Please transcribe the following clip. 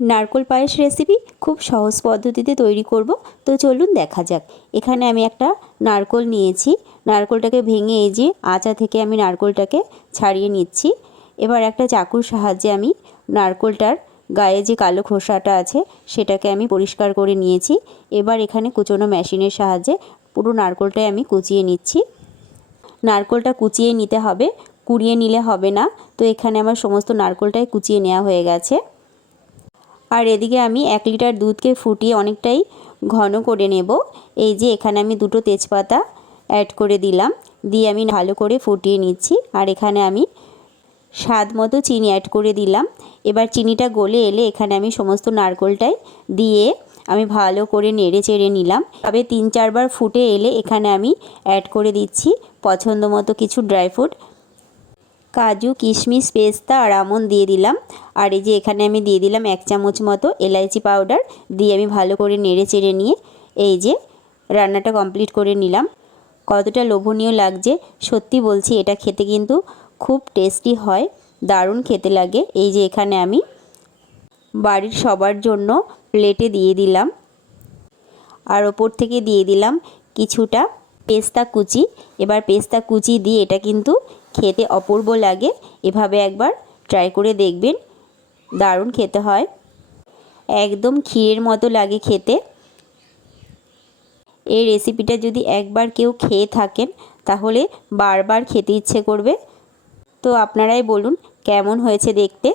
নারকোল পায়েস রেসিপি খুব সহজ পদ্ধতিতে তৈরি করব। তো চলুন দেখা যাক। এখানে আমি একটা নারকোল নিয়েছি। নারকোলটাকে ভেঙে এই যে আঁচা থেকে আমি নারকোলটাকে ছাড়িয়ে নিচ্ছি। এবার একটা চাকুর সাহায্যে আমি নারকোলটার গায়ে যে কালো খোসাটা আছে সেটাকে আমি পরিষ্কার করে নিয়েছি। এবার এখানে কুচোনো মেশিনের সাহায্যে পুরো নারকোলটাই আমি কুচিয়ে নিচ্ছি। নারকোলটা কুচিয়ে নিতে হবে, কুড়িয়ে নিলে হবে না। তো এখানে আমার সমস্ত নারকোলটাই কুচিয়ে নেওয়া হয়ে গেছে। আর এদিকে আমি 1 লিটার দুধকে ফুটিয়ে অনেকটাই ঘন করে নেব। এই যে এখানে আমি 2টো তেজপাতা অ্যাড করে দিলাম, দিয়ে আমি ভালো করে ফুটিয়ে নিচ্ছি। আর এখানে আমি স্বাদ মতো চিনি অ্যাড করে দিলাম। এবার চিনিটা গলে এলে এখানে আমি সমস্ত নারকোলটাই দিয়ে আমি ভালো করে নেড়ে চেড়ে নিলাম। তবে 3-4 বার ফুটে এলে এখানে আমি অ্যাড করে দিচ্ছি পছন্দ মতো কিছু ড্রাই ফ্রুট, কাজু, কিশমিশ, পেস্তা আর আমন্ড দিয়ে দিলাম। আর এই যে এখানে আমি দিয়ে দিলাম 1 চামচ মতো এলাইচি পাউডার, দিয়ে আমি ভালো করে নেড়ে চেড়ে নিয়ে এই যে রান্নাটা কমপ্লিট করে নিলাম। কতটা লোভনীয় লাগছে সত্যি বলছি, এটা খেতে কিন্তু খুব টেস্টি হয়, দারুণ খেতে লাগে। এই যে এখানে আমি বাড়ির সবার জন্য প্লেটে দিয়ে দিলাম। আর ওপর থেকে দিয়ে দিলাম কিছুটা পেস্তা কুচি। এবার পেস্তা কুচি দিয়ে এটা কিন্তু খেতে অপূর্ব লাগে। এভাবে একবার ট্রাই করে দেখবেন, দারুণ খেতে হয়, একদম ক্ষীরের মতো লাগে খেতে। এই রেসিপিটা যদি একবার কেউ খেয়ে থাকেন তাহলে বারবার খেতে ইচ্ছে করবে। তো আপনারাই বলুন কেমন হয়েছে দেখতে।